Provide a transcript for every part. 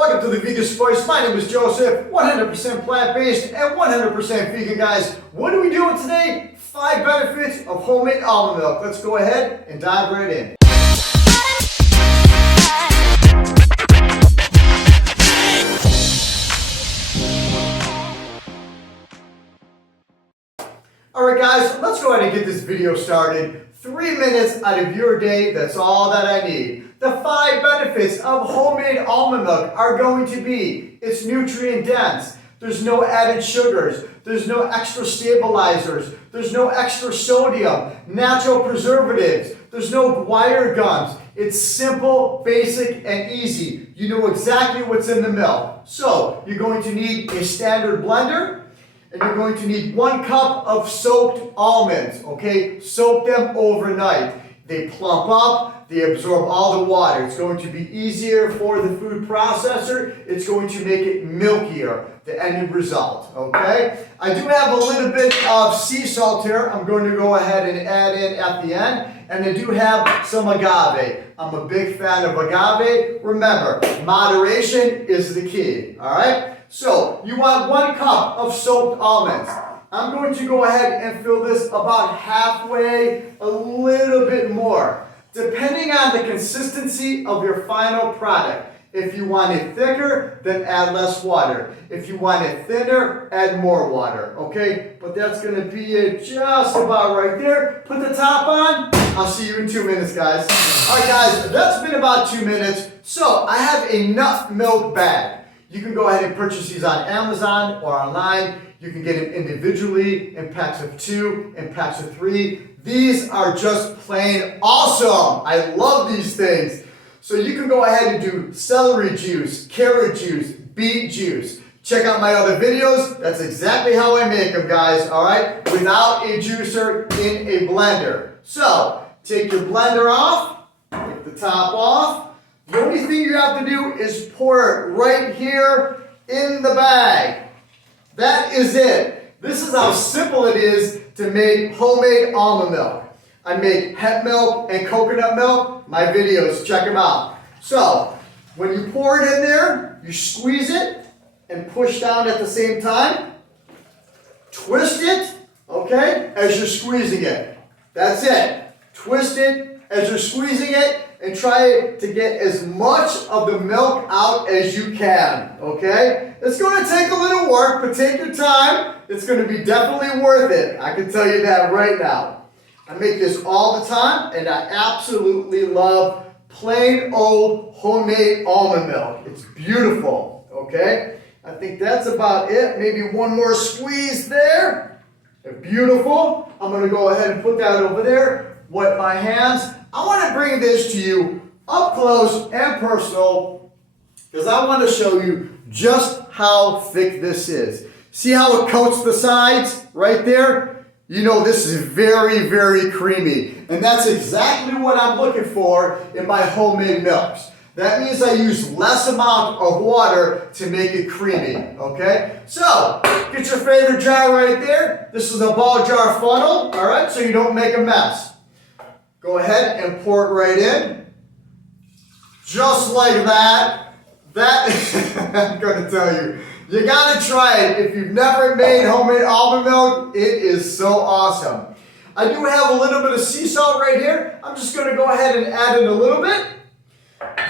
Welcome to the Vegan Spice. My name is Joseph, 100% plant-based and 100% vegan, guys. What are we doing today? 5 benefits of homemade almond milk. Let's go ahead and dive right in. Alright guys, let's go ahead and get this video started. 3 minutes out of your day, that's all that I need. The 5 benefits of homemade almond milk are going to be, it's nutrient dense, there's no added sugars, there's no extra stabilizers, there's no extra sodium, natural preservatives, there's no guar gums. It's simple, basic, and easy. You know exactly what's in the milk. So, you're going to need a standard blender, and you're going to need 1 cup of soaked almonds, okay? Soak them overnight. They plump up, they absorb all the water. It's going to be easier for the food processor. It's going to make it milkier, the end result, okay? I do have a little bit of sea salt here. I'm going to go ahead and add in at the end. And I do have some agave. I'm a big fan of agave. Remember, moderation is the key, all right? So, you want 1 cup of soaked almonds. I'm going to go ahead and fill this about halfway, a little bit more, depending on the consistency of your final product. If you want it thicker, then add less water. If you want it thinner, add more water, okay? But that's going to be it just about right there. Put the top on. I'll see you in 2 minutes, guys. All right, guys, that's been about 2 minutes. So, I have a nut milk bag. You can go ahead and purchase these on Amazon or online. You can get them individually in packs of 2 and packs of 3. These are just plain awesome. I love these things. So you can go ahead and do celery juice, carrot juice, beet juice. Check out my other videos. That's exactly how I make them, guys, all right? Without a juicer in a blender. So take your blender off, take the top off. The only thing you have to do is pour it right here in the bag. That is it. This is how simple it is to make homemade almond milk. I make hemp milk and coconut milk. My videos, check them out. So, when you pour it in there, you squeeze it and push down at the same time. Twist it, okay, as you're squeezing it. That's it. Twist it as you're squeezing it. And try to get as much of the milk out as you can, okay? It's going to take a little work, but take your time. It's going to be definitely worth it. I can tell you that right now. I make this all the time, and I absolutely love plain old homemade almond milk. It's beautiful, okay? I think that's about it. Maybe one more squeeze there. Beautiful. I'm going to go ahead and put that over there. Wipe my hands. I want to bring this to you up close and personal because I want to show you just how thick this is. See how it coats the sides right there? You know this is very, very creamy. And that's exactly what I'm looking for in my homemade milks. That means I use less amount of water to make it creamy, okay? So, get your favorite jar right there. This is a ball jar funnel, all right, so you don't make a mess. Go ahead and pour it right in. Just like that. I'm going to tell you. You got to try it. If you've never made homemade almond milk, it is so awesome. I do have a little bit of sea salt right here. I'm just going to go ahead and add in a little bit.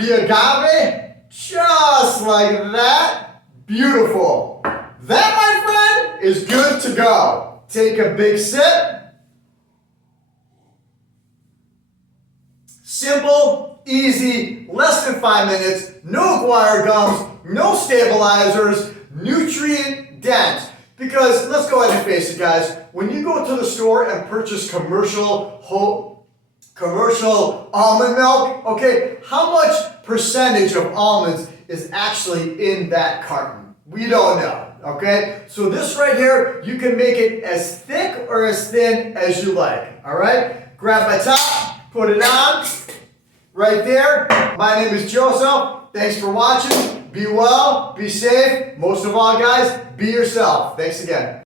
The agave, just like that. Beautiful. That, my friend, is good to go. Take a big sip. Simple, easy, less than 5 minutes, no guar gums, no stabilizers, nutrient dense. Because let's go ahead and face it, guys. When you go to the store and purchase commercial almond milk, okay, how much percentage of almonds is actually in that carton? We don't know, okay? So this right here, you can make it as thick or as thin as you like, all right? Grab my top, put it on. Right there. My name is Joseph. Thanks for watching. Be well, be safe. Most of all, guys, be yourself. Thanks again.